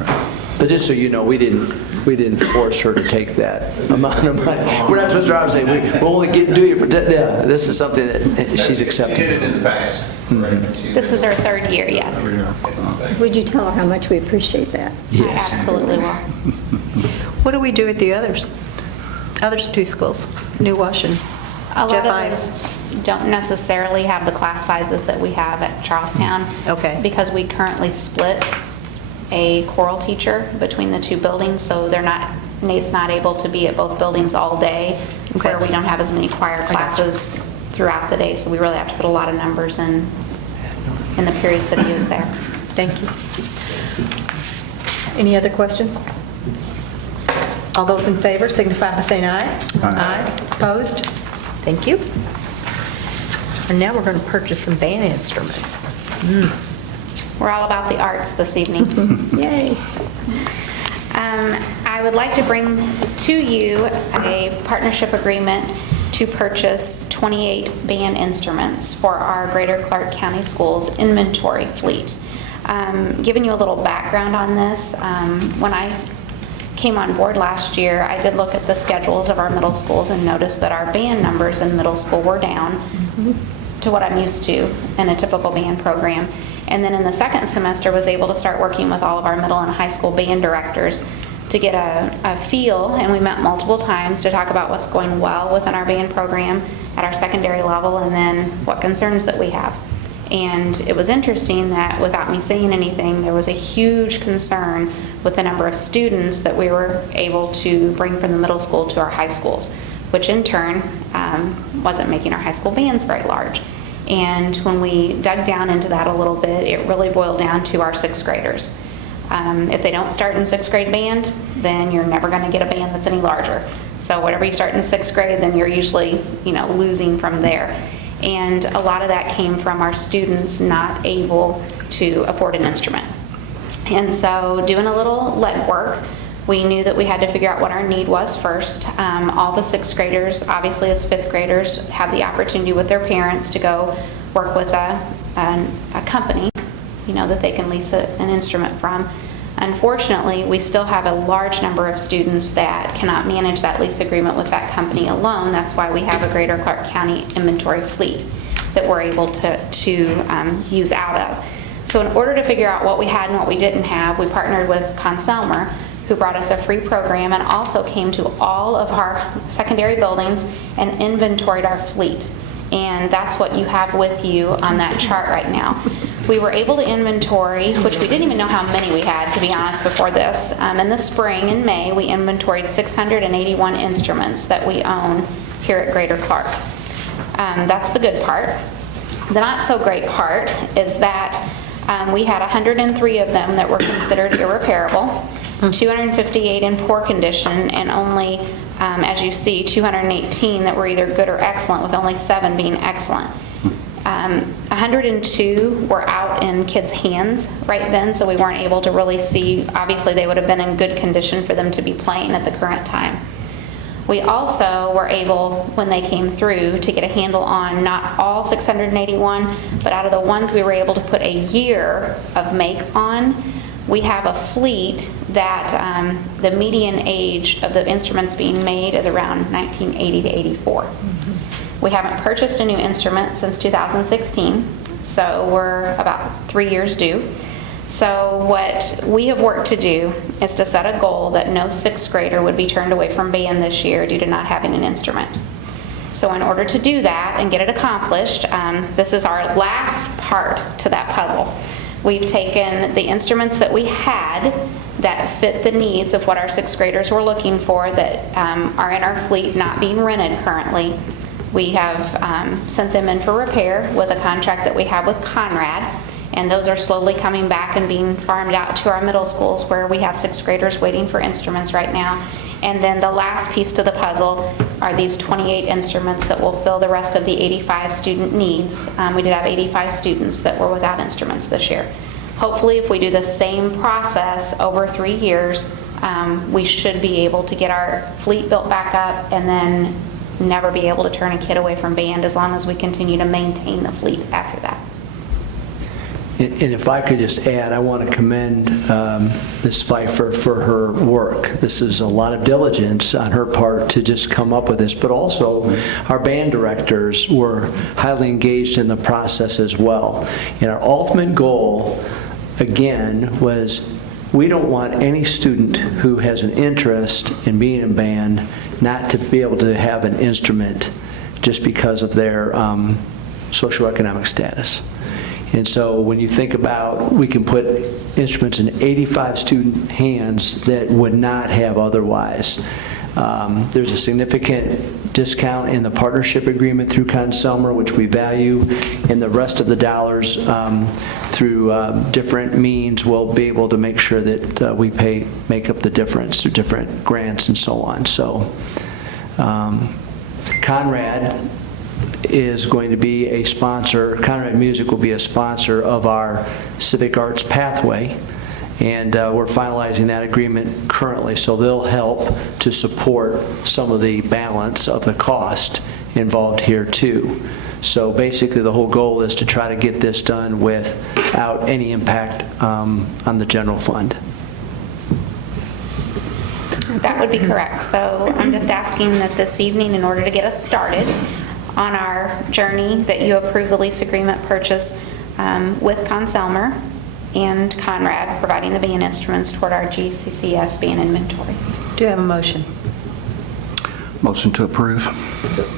But just so you know, we didn't force her to take that amount of money. We're not supposed to say, we'll only do you for, yeah, this is something that she's She accepting. did it in the past. This is her third year, yes. Would you tell her how much we appreciate that? I absolutely will. What do we do at the others two schools? New Wash and A lot Jeff of Ives? those don't necessarily have the class sizes that we have at Charlestown. Okay. Because we currently split a choral teacher between the two buildings, so Nate's not able to be at both buildings all day, Okay. where we don't have as many choir gotcha. classes throughout the day, so we really have to put a lot of numbers in the periods that he is there. Thank you. Any other questions? All those in favor signify by saying aye. Aye. Opposed? Thank you. And now we're going to purchase some band instruments. We're all about the arts this evening. Yay. I would like to bring to you a partnership agreement to purchase 28 band instruments for our Greater Clark County Schools inventory fleet. Giving you a little background on this, when I came on board last year, I did look at the schedules of our middle schools and noticed that our band numbers in middle school were down to what I'm used to in a typical band program. And then in the second semester was able to start working with all of our middle and high school band directors to get a feel, and we met multiple times to talk about what's going well within our band program at our secondary level and then what concerns that we have. And it was interesting that without me saying anything, there was a huge concern with the number of students that we were able to bring from the middle school to our high schools, which in turn wasn't making our high school bands very large. And when we dug down into that a little bit, it really boiled down to our sixth graders. If they don't start in sixth grade band, then you're never going to get a band that's any larger. So whatever you start in sixth grade, then you're usually, losing from there. And a lot of that came from our students not able to afford an instrument. And so doing a little legwork, we knew that we had to figure out what our need was first. All the sixth graders, obviously as fifth graders, have the opportunity with their parents to go work with a company, that they can lease an instrument from. Unfortunately, we still have a large number of students that cannot manage that lease agreement with that company alone. That's why we have a Greater Clark County inventory fleet that we're able to use out of. So in order to figure out what we had and what we didn't have, we partnered with Conselmer, who brought us a free program and also came to all of our secondary buildings and inventoried our fleet. And that's what you have with you on that chart right now. We were able to inventory, which we didn't even know how many we had, to be honest, before this. In the spring, in May, we inventoried 681 instruments that we own here at Greater Clark. That's the good part. The not so great part is that we had 103 of them that were considered irreparable, 258 in poor condition, and only, as you see, 218 that were either good or excellent, with only 7 being excellent. 102 were out in kids' hands right then, so we weren't able to really see. Obviously, they would have been in good condition for them to be playing at the current time. We also were able, when they came through, to get a handle on not all 681, but out of the ones we were able to put a year of make on, we have a fleet that the median age of the instruments being made is around 1980 to 84. We haven't purchased a new instrument since 2016, so we're about 3 years due. So what we have worked to do is to set a goal that no sixth grader would be turned away from band this year due to not having an instrument. So in order to do that and get it accomplished, this is our last part to that puzzle. We've taken the instruments that we had that fit the needs of what our sixth graders were looking for that are in our fleet not being rented currently. We have sent them in for repair with a contract that we have with Conrad, and those are slowly coming back and being farmed out to our middle schools where we have sixth graders waiting for instruments right now. And then the last piece to the puzzle are these 28 instruments that will fill the rest of the 85 student needs. We did have 85 students that were without instruments this year. Hopefully, if we do the same process over 3 years, we should be able to get our fleet built back up and then never be able to turn a kid away from band as long as we continue to maintain the fleet after that. And if I could just add, I want to commend Ms. Pfeiffer for her work. This is a lot of diligence on her part to just come up with this, but also our band directors were highly engaged in the process as well. And our ultimate goal, again, was we don't want any student who has an interest in being in band not to be able to have an instrument just because of their socioeconomic status. And so when you think about, we can put instruments in 85 student hands that would not have otherwise. There's a significant discount in the partnership agreement through Conselmer, which we value, and the rest of the dollars through different means we'll be able to make sure that we make up the difference through different grants and so on. So Conrad is going to be a sponsor. Conrad Music will be a sponsor of our Civic Arts Pathway, and we're finalizing that agreement currently, so they'll help to support some of the balance of the cost involved here too. So basically, the whole goal is to try to get this done without any impact on the general fund. That would be correct. So I'm just asking that this evening, in order to get us started on our journey, that you approve the lease agreement purchase with Conselmer and Conrad providing the band instruments toward our GCCS band inventory. Do you have a motion? Motion to approve.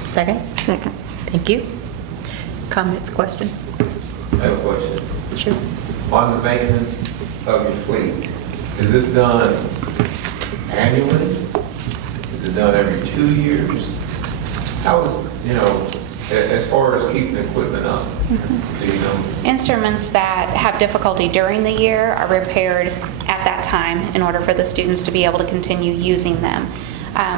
Second? Second. Thank you. Comments, questions? I have a question. Sure. On the maintenance of your fleet, is this done annually? Is it done every 2 years? How is, as far as keeping equipment up, do you know? Instruments that have difficulty during the year are repaired at that time in order for the students to be able to continue using them.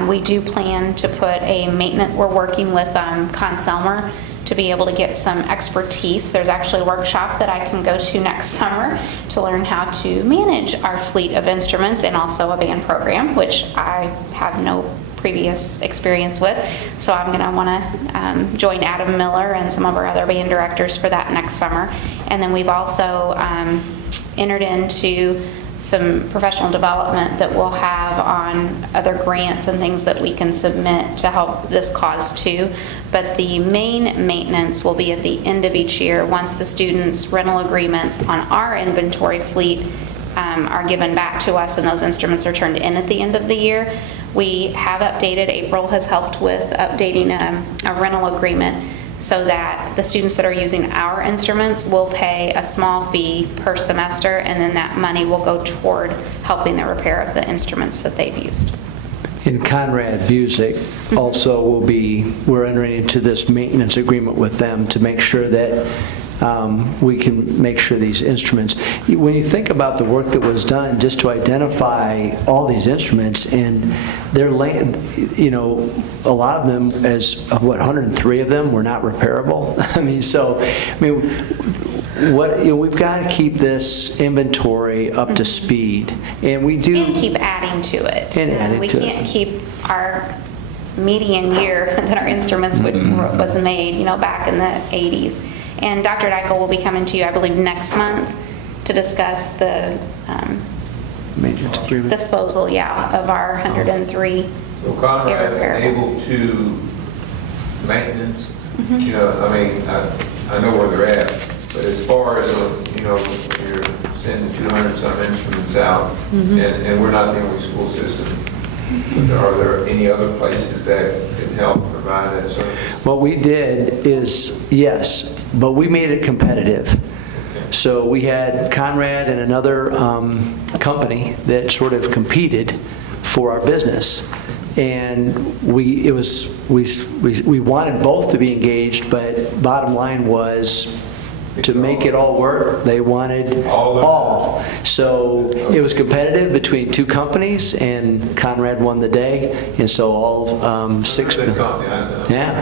We do plan to put a maintenance, we're working with Conselmer to be able to get some expertise. There's actually a workshop that I can go to next summer to learn how to manage our fleet of instruments and also a band program, which I have no previous experience with. So I'm going to want to join Adam Miller and some of our other band directors for that next summer. And then we've also entered into some professional development that we'll have on other grants and things that we can submit to help this cause too. But the main maintenance will be at the end of each year once the students' rental agreements on our inventory fleet are given back to us and those instruments are turned in at the end of the year. We have updated, April has helped with updating a rental agreement so that the students that are using our instruments will pay a small fee per semester, and then that money will go toward helping the repair of the instruments that they've used. And Conrad Busick also will be, we're entering into this maintenance agreement with them to make sure that we can make sure these instruments, when you think about the work that was done just to identify all these instruments, and they're, a lot of them, as 103 of them were not repairable. We've got to keep this inventory up to speed, and we do. And keep adding to it. And adding we to can't it. keep our median year that our instruments was made, back in the 80s. And Dr. Dykle will be coming to you, I believe, next month to discuss the Maintenance agreement. disposal, of our 103. So Conrad's irreparable. able to maintenance, I know where they're at, but as far as, you're sending 200 some instruments out, and we're not the only school system, are there any other places that can help provide that service? What we did is, yes, but we made it competitive. So we had Conrad and another company that sort of competed for our business. And we wanted both to be engaged, but bottom line was, to make it all work, they wanted all. So it was competitive between two companies, and Conrad won the day, and so all 6. Yeah.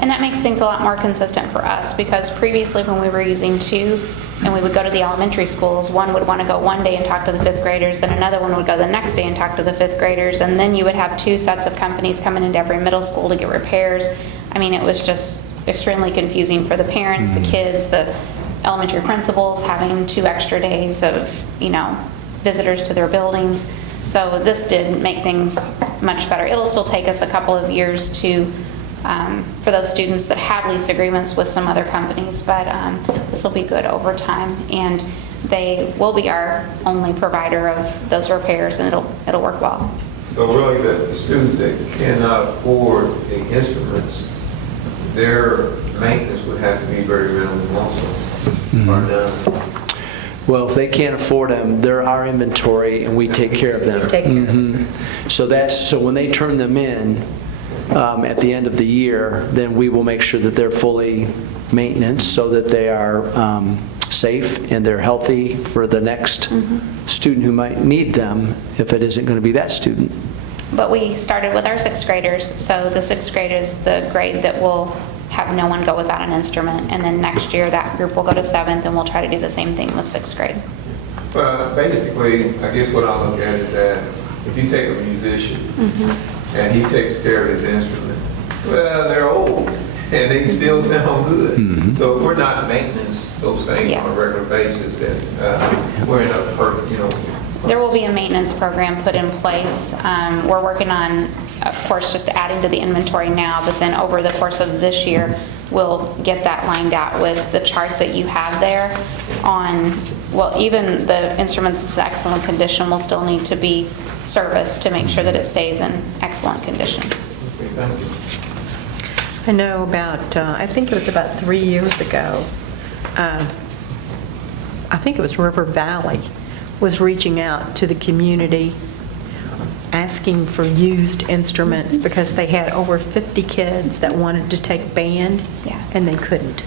And that makes things a lot more consistent for us, because previously when we were using two, and we would go to the elementary schools, one would want to go one day and talk to the fifth graders, then another one would go the next day and talk to the fifth graders, and then you would have two sets of companies coming into every middle school to get repairs. It was just extremely confusing for the parents, the kids, the elementary principals, having 2 extra days of, visitors to their buildings. So this did make things much better. It'll still take us a couple of years to, for those students that have lease agreements with some other companies, but this will be good over time, and they will be our only provider of those repairs, and it'll work well. So really, the students that cannot afford the instruments, their maintenance would have to be very minimal also. Or none. Well, if they can't afford them, they're our inventory, and we take care of them. Take care of them. So when they turn them in at the end of the year, then we will make sure that they're fully maintenance, so that they are safe and they're healthy for the next student who might need them, if it isn't going to be that student. But we started with our 6th graders, so the 6th grade is the grade that will have no one go without an instrument, and then next year that group will go to 7th, and we'll try to do the same thing with 6th grade. Well, basically, I guess what I look at is that if you take a musician and he takes care of his instrument, well, they're old. and they still sound good. So if we're not maintenance those things on a Yes. regular basis, then we're in a, There will be a maintenance program put in place. We're working on, of course, just adding to the inventory now, but then over the course of this year, we'll get that lined out with the chart that you have there on, well, even the instrument that's excellent condition will still need to be serviced to make sure that it stays in excellent condition. I know about, I think it was about 3 years ago, I think it was River Valley was reaching out to the community asking for used instruments because they had over 50 kids that wanted to take band Yeah. and they couldn't.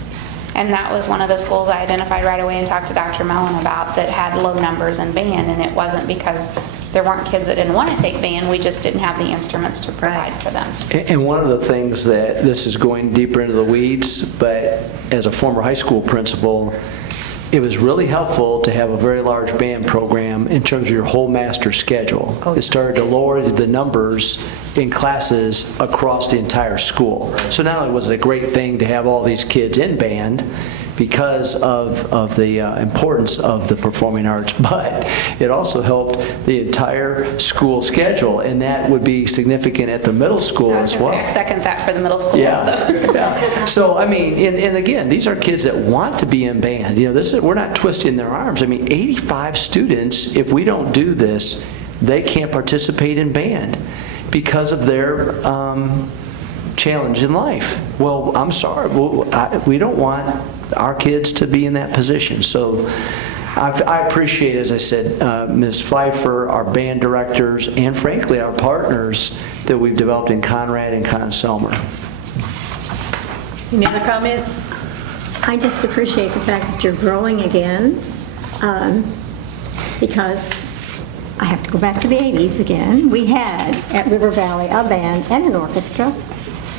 And that was one of the schools I identified right away and talked to Dr. Mellon about that had low numbers in band, and it wasn't because there weren't kids that didn't want to take band, we just didn't have the instruments to provide for them. And one of the things that, this is going deeper into the weeds, but as a former high school principal, it was really helpful to have a very large band program in terms of your whole master schedule. It started to lower the numbers in classes across the entire school. So not only was it a great thing to have all these kids in band because of the importance of the performing arts, but it also helped the entire school schedule, and that would be significant at the middle school I was as going well. to say, I second that for the middle school Yeah, also. yeah. So, I mean, and again, these are kids that want to be in band. You know, this is, we're not twisting their arms. I mean, 85 students, if we don't do this, they can't participate in band because of their challenge in life. Well, I'm sorry, we don't want our kids to be in that position. So I appreciate, as I said, Ms. Pfeiffer, our band directors, and frankly, our partners that we've developed in Conrad and Conn-Selmer. Any other comments? I just appreciate the fact that you're growing again, because I have to go back to the 80s again. We had at River Valley a band and an orchestra.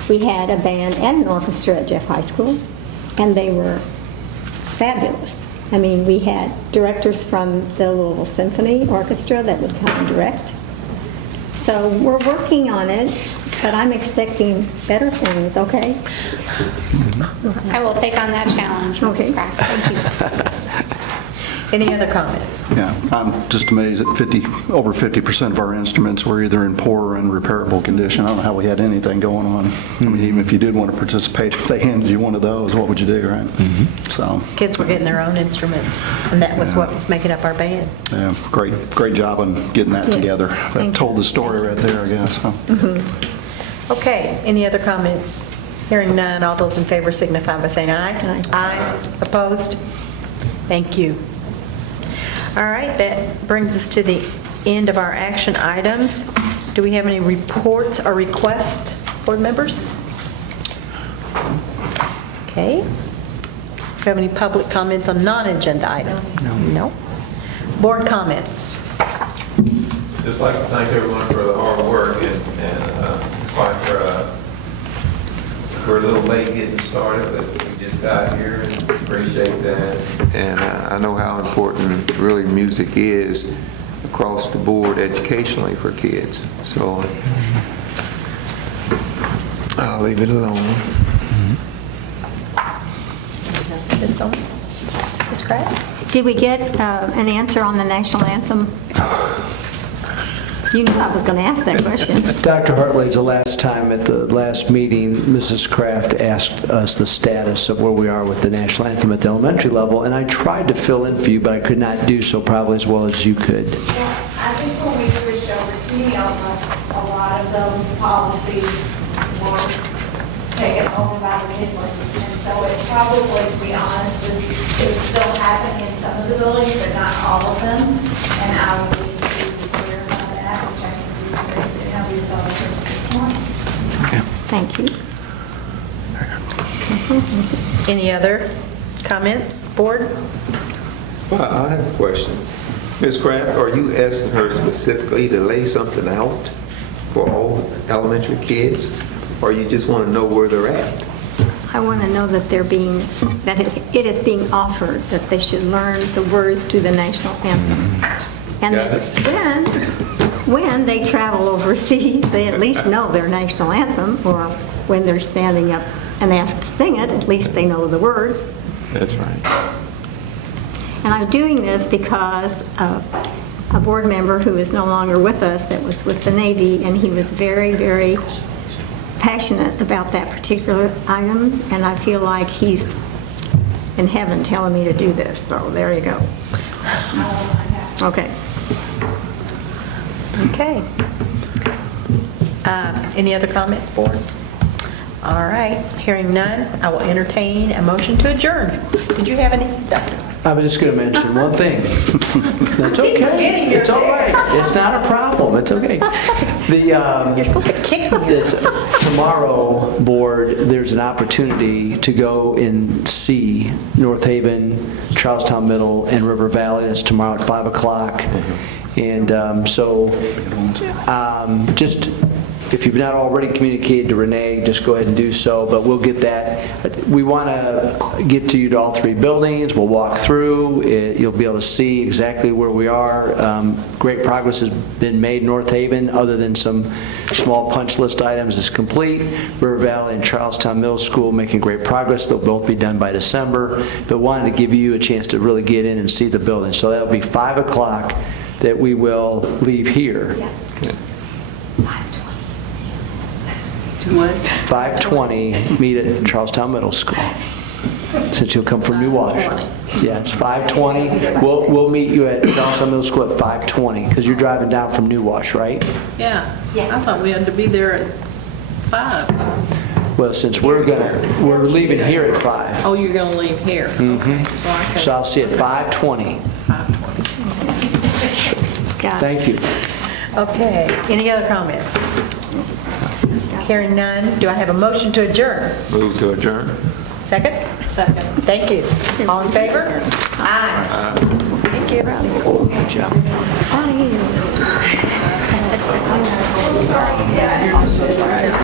We had a band and an orchestra at Jeff High School, and they were fabulous. I mean, we had directors from the Louisville Symphony Orchestra that would come and direct. So we're working on it, but I'm expecting better things, okay? I will take on that challenge, Mrs. Okay. Craft. Thank you. Any other comments? Yeah, I'm just amazed that over 50% of our instruments were either in poor or unrepairable condition. I don't know how we had anything going on. I mean, even if you did want to participate, if they handed you one of those, what would you do, right? So, Kids were getting their own instruments, and that was what was making up our band. yeah, great job on getting that Yes, together. thank That you. told the story right there, I guess. Huh? Okay, any other comments? Hearing none, all those in favor signify by saying aye. Aye. Aye. Opposed? Thank you. All right, that brings us to the end of our action items. Do we have any reports or requests, board members? Okay. Do you have any public comments on non-agenda items? No. Board comments? just like to thank everyone for the hard work and we're a little late getting started, but we just got here and appreciate that. And I know how important really music is across the board educationally for kids. So I'll leave it alone. Ms. Sullivan? Ms. Crabb? Did we get an answer on the national anthem? You knew I was going to ask that question. Dr. Hartley, the last time at the last meeting, Mrs. Kraft asked us the status of where we are with the national anthem at the elementary level, and I tried to fill in for you, but I could not do so probably as well as you could. Yeah, I think when we switched over to Neoma, a lot of those policies were taken over by the Midlands. And so it probably, to be honest, is still happening in some of the buildings, but not all of them. And I would need to clarify that, which I can do very soon. I'll be the focus this morning. Thank you. Any other comments, board? Well, I have a question. Ms. Kraft, are you asking her specifically to lay something out for all elementary kids? Or you just want to know where they're at? I want to know that it is being offered, that they should learn the words to the national anthem. And that when they travel overseas, they at least know their national anthem, or when they're standing up and asked to sing it, at least they know the words. That's right. And I'm doing this because a board member who is no longer with us that was with the Navy, and he was very, very passionate about that particular item, and I feel like he's in heaven telling me to do this, so there you go. Okay. Okay. Any other comments, board? All right, hearing none, I will entertain a motion to adjourn. Did you have any? I was just going to mention one thing. That's okay. It's all right. It's not a problem. It's okay. You're supposed to kick me. Tomorrow, board, there's an opportunity to go and see North Haven, Charlestown Middle, and River Valley. That's tomorrow at 5 o'clock. And just, if you've not already communicated to Renee, just go ahead and do so, but we'll get that. We want to get to you to all three buildings. We'll walk through. You'll be able to see exactly where we are. Great progress has been made in North Haven, other than some small punch list items is complete. River Valley and Charlestown Middle School making great progress. They'll both be done by December, but wanted to give you a chance to really get in and see the building. So that'll be 5 o'clock that we will leave here. Yes. 5:20, meet at Charlestown Middle School, since you'll come from New Wash. Yeah, it's 5:20. We'll meet you at Charlestown Middle School at 5:20, because you're driving down from New Wash, right? Yeah. I thought we had to be there at 5. Well, since we're leaving here at 5. Oh, you're going to leave here? Okay, so I So I'll see you at 5:20. 5:20. Got it. Thank you. Okay, any other comments? Hearing none, do I have a motion to adjourn? Move to adjourn. Second? Second. Thank you. All in favor? Aye. Thank you. Good job.